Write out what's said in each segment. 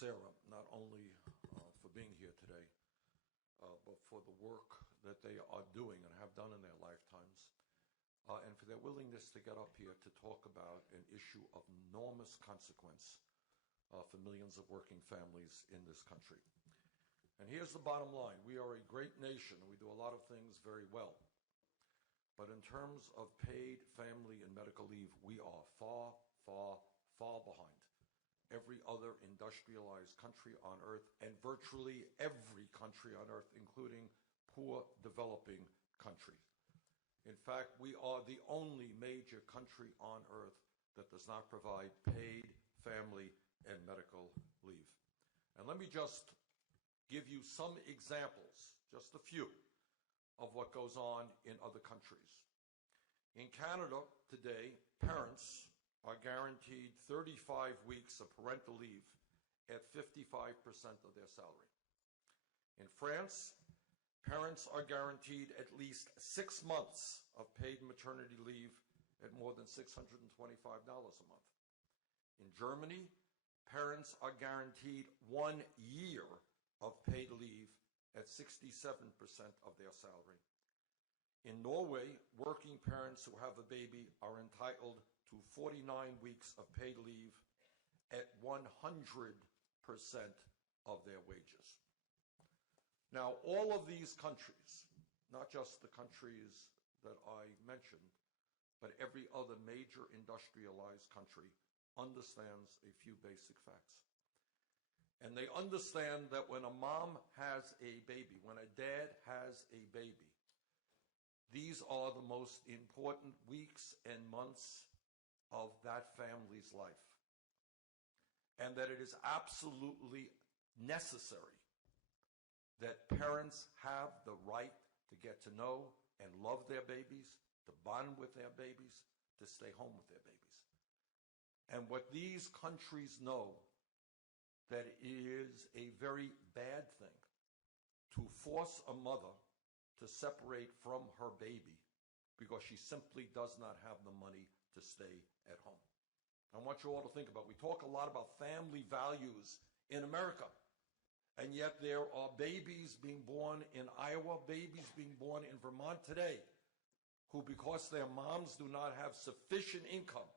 Sarah, not only for being here today, but for the work that they are doing and have done in their lifetimes, and for their willingness to get up here to talk about an issue of enormous consequence for millions of working families in this country. And here's the bottom line. We are a great nation. We do a lot of things very well. But in terms of paid family and medical leave, we are far, far, far behind every other industrialized country on earth, and virtually every country on earth, including poor developing countries. In fact, we are the only major country on earth that does not provide paid family and medical leave. And let me just give you some examples, just a few, of what goes on in other countries. In Canada today, parents are guaranteed 35 weeks of parental leave at 55% of their salary. In France, parents are guaranteed at least 6 months of paid maternity leave at more than $625 a month. In Germany, parents are guaranteed 1 year of paid leave at 67% of their salary. In Norway, working parents who have a baby are entitled to 49 weeks of paid leave at 100% of their wages. Now, all of these countries, not just the countries that I mentioned, but every other major industrialized country understands a few basic facts. And they understand that when a mom has a baby, when a dad has a baby, these are the most important weeks and months of that family's life. And that it is absolutely necessary that parents have the right to get to know and love their babies, to bond with their babies, to stay home with their babies. And what these countries know, that it is a very bad thing to force a mother to separate from her baby because she simply does not have the money to stay at home. I want you all to think about, we talk a lot about family values in America, and yet there are babies being born in Iowa, babies being born in Vermont today, who, because their moms do not have sufficient income,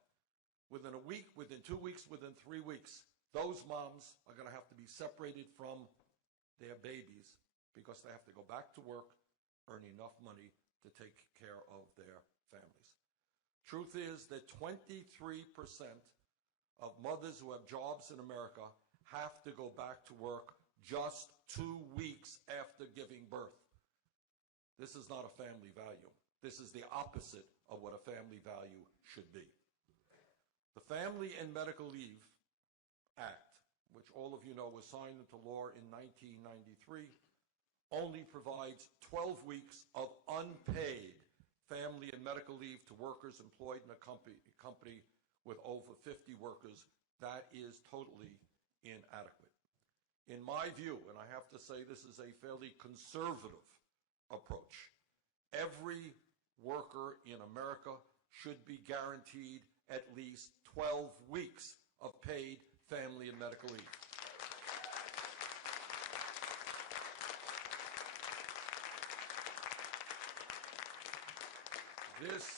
within a week, within 2 weeks, within 3 weeks, those moms are going to have to be separated from their babies because they have to go back to work, earn enough money to take care of their families. Truth is that 23% of mothers who have jobs in America have to go back to work just 2 weeks after giving birth. This is not a family value. This is the opposite of what a family value should be. The Family and Medical Leave Act, which all of you know was signed into law in 1993, only provides 12 weeks of unpaid family and medical leave to workers employed in a company with over 50 workers. That is totally inadequate. In my view, and I have to say this is a fairly conservative approach, every worker in America should be guaranteed at least 12 weeks of paid family and medical leave.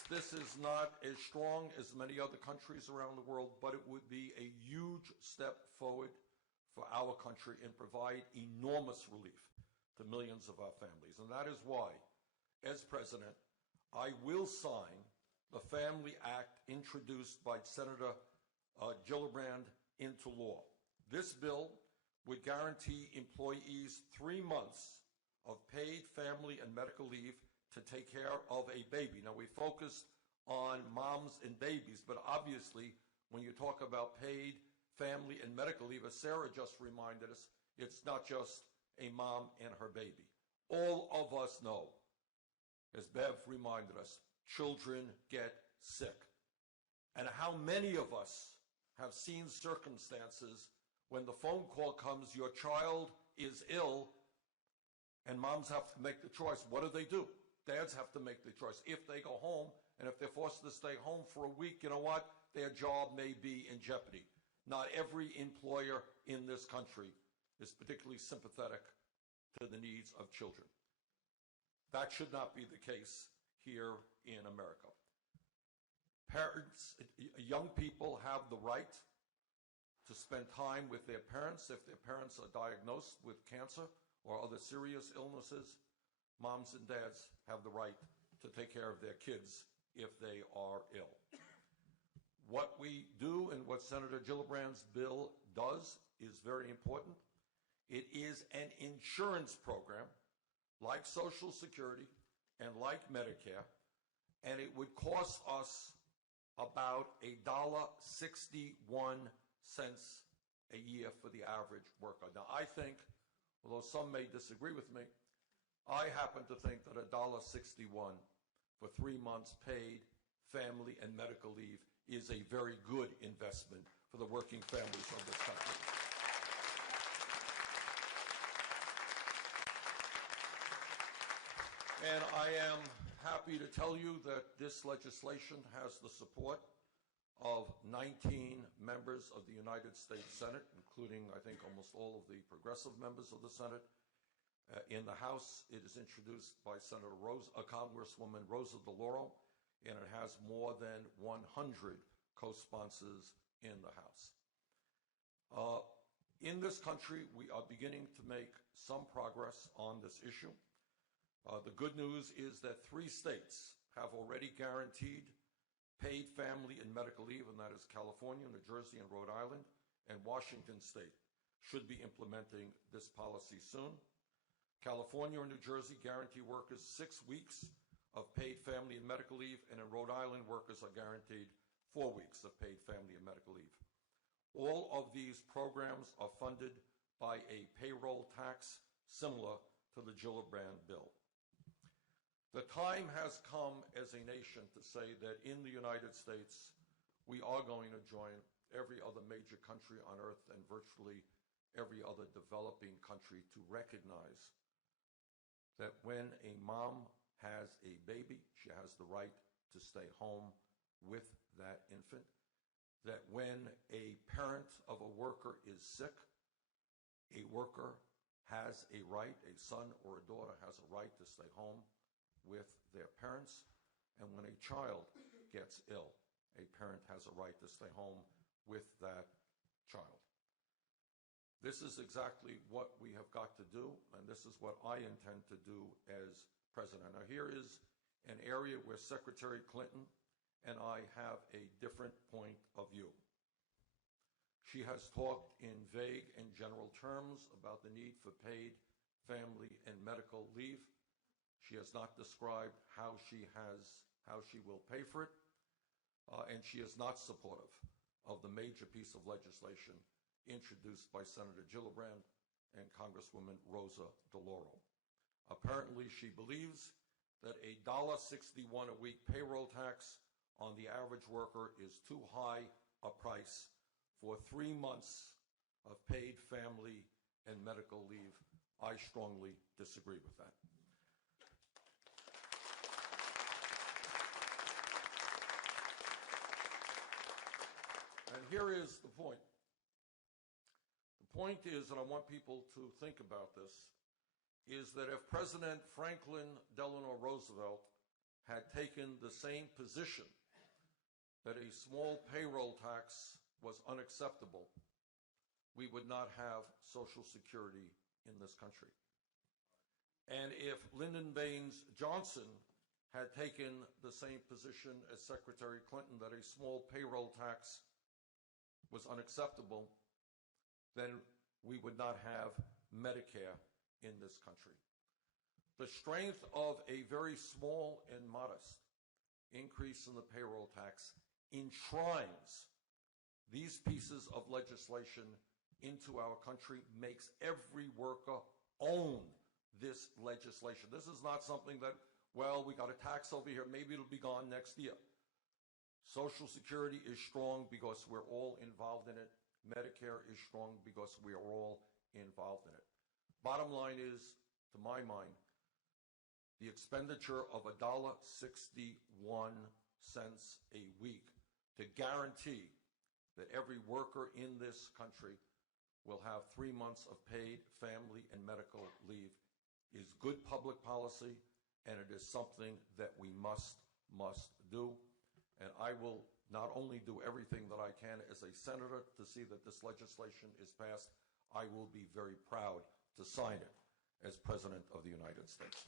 This is not as strong as many other countries around the world, but it would be a huge step forward for our country and provide enormous relief to millions of our families. And that is why, as president, I will sign the Family Act introduced by Senator Gillibrand into law. This bill would guarantee employees 3 months of paid family and medical leave to take care of a baby. Now, we focused on moms and babies, but obviously, when you talk about paid family and medical leave, as Sarah just reminded us, it's not just a mom and her baby. All of us know, as Bev reminded us, children get sick. And how many of us have seen circumstances when the phone call comes, your child is ill, and moms have to make the choice. What do? Dads have to make the choice. If they go home, and if they're forced to stay home for a week, you know what? Their job may be in jeopardy. Not every employer in this country is particularly sympathetic to the needs of children. That should not be the case here in America. Parents, young people have the right to spend time with their parents. If their parents are diagnosed with cancer or other serious illnesses, moms and dads have the right to take care of their kids if they are ill. What we do and what Senator Gillibrand's bill does is very important. It is an insurance program like Social Security and like Medicare, and it would cost us about $1.61 a year for the average worker. Now, I think, although some may disagree with me, I happen to think that $1.61 for 3 months paid family and medical leave is a very good investment for the working families of this country. And I am happy to tell you that this legislation has the support of 19 members of the United States Senate, including, I think, almost all of the progressive members of the Senate. In the House, it is introduced by Congresswoman Rosa DeLauro, and it has more than 100 co-sponsors in the House. In this country, we are beginning to make some progress on this issue. The good news is that 3 states have already guaranteed paid family and medical leave, and that is California, New Jersey, and Rhode Island, and Washington State should be implementing this policy soon. California and New Jersey guarantee workers 6 weeks of paid family and medical leave, and in Rhode Island, workers are guaranteed 4 weeks of paid family and medical leave. All of these programs are funded by a payroll tax similar to the Gillibrand bill. The time has come as a nation to say that in the United States, we are going to join every other major country on earth and virtually every other developing country to recognize that when a mom has a baby, she has the right to stay home with that infant, that when a parent of a worker is sick, a worker has a right, a son or a daughter has a right to stay home with their parents, and when a child gets ill, a parent has a right to stay home with that child. This is exactly what we have got to do, and this is what I intend to do as president. Now, here is an area where Secretary Clinton and I have a different point of view. She has talked in vague and general terms about the need for paid family and medical leave. She has not described how she will pay for it, and she is not supportive of the major piece of legislation introduced by Senator Gillibrand and Congresswoman Rosa DeLauro. Apparently, she believes that $1.61 a week payroll tax on the average worker is too high a price for 3 months of paid family and medical leave. I strongly disagree with that. And here is the point. The point is, and I want people to think about this, is that if President Franklin Delano Roosevelt had taken the same position that a small payroll tax was unacceptable, we would not have Social Security in this country. And if Lyndon Baines Johnson had taken the same position as Secretary Clinton that a small payroll tax was unacceptable, then we would not have Medicare in this country. The strength of a very small and modest increase in the payroll tax enshrines these pieces of legislation into our country, makes every worker own this legislation. This is not something that, well, we got a tax over here, maybe it'll be gone next year. Social Security is strong because we're all involved in it. Medicare is strong because we are all involved in it. Bottom line is, to my mind, the expenditure of $1.61 a week to guarantee that every worker in this country will have 3 months of paid family and medical leave is good public policy, and it is something that we must do. And I will not only do everything that I can as a senator to see that this legislation is passed, I will be very proud to sign it as President of the United States.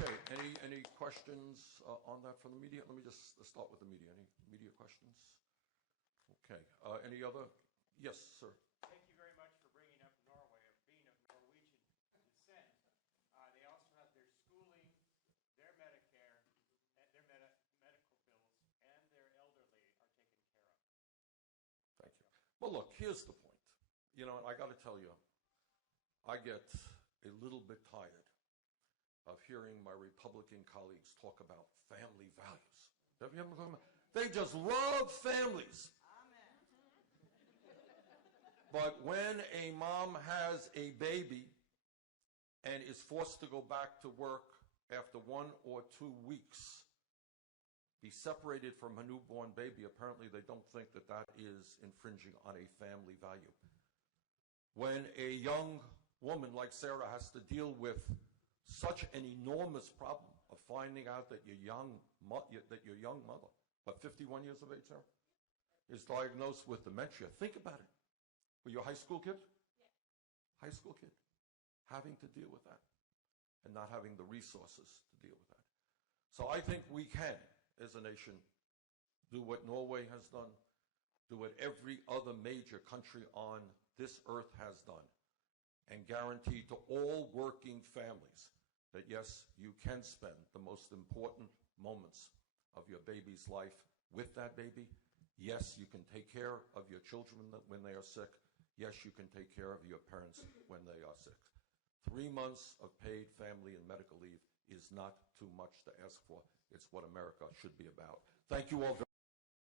Okay, any questions on that from the media? Let me just start with the media. Any media questions? Okay, any other? Yes, sir. Thank you very much for bringing up Norway. Being of Norwegian descent, they also have their schooling, their Medicare, their medical bills, and their elderly are taken care of. Thank you. Well, look, here's the point. You know, I got to tell you, I get a little bit tired of hearing my Republican colleagues talk about family values. Have you ever heard of them? They just love families. But when a mom has a baby and is forced to go back to work after 1 or 2 weeks, be separated from her newborn baby, apparently they don't think that that is infringing on a family value. When a young woman like Sarah has to deal with such an enormous problem of finding out that your young mother, but 51 years of age, Sarah, is diagnosed with dementia. Think about it. Were you a high school kid? Yeah. High school kid. Having to deal with that and not having the resources to deal with that. So I think we can, as a nation, do what Norway has done, do what every other major country on this earth has done, and guarantee to all working families that, yes, you can spend the most important moments of your baby's life with that baby. Yes, you can take care of your children when they are sick. Yes, you can take care of your parents when they are sick. 3 months of paid family and medical leave is not too much to ask for. It's what America should be about. Thank you all very much.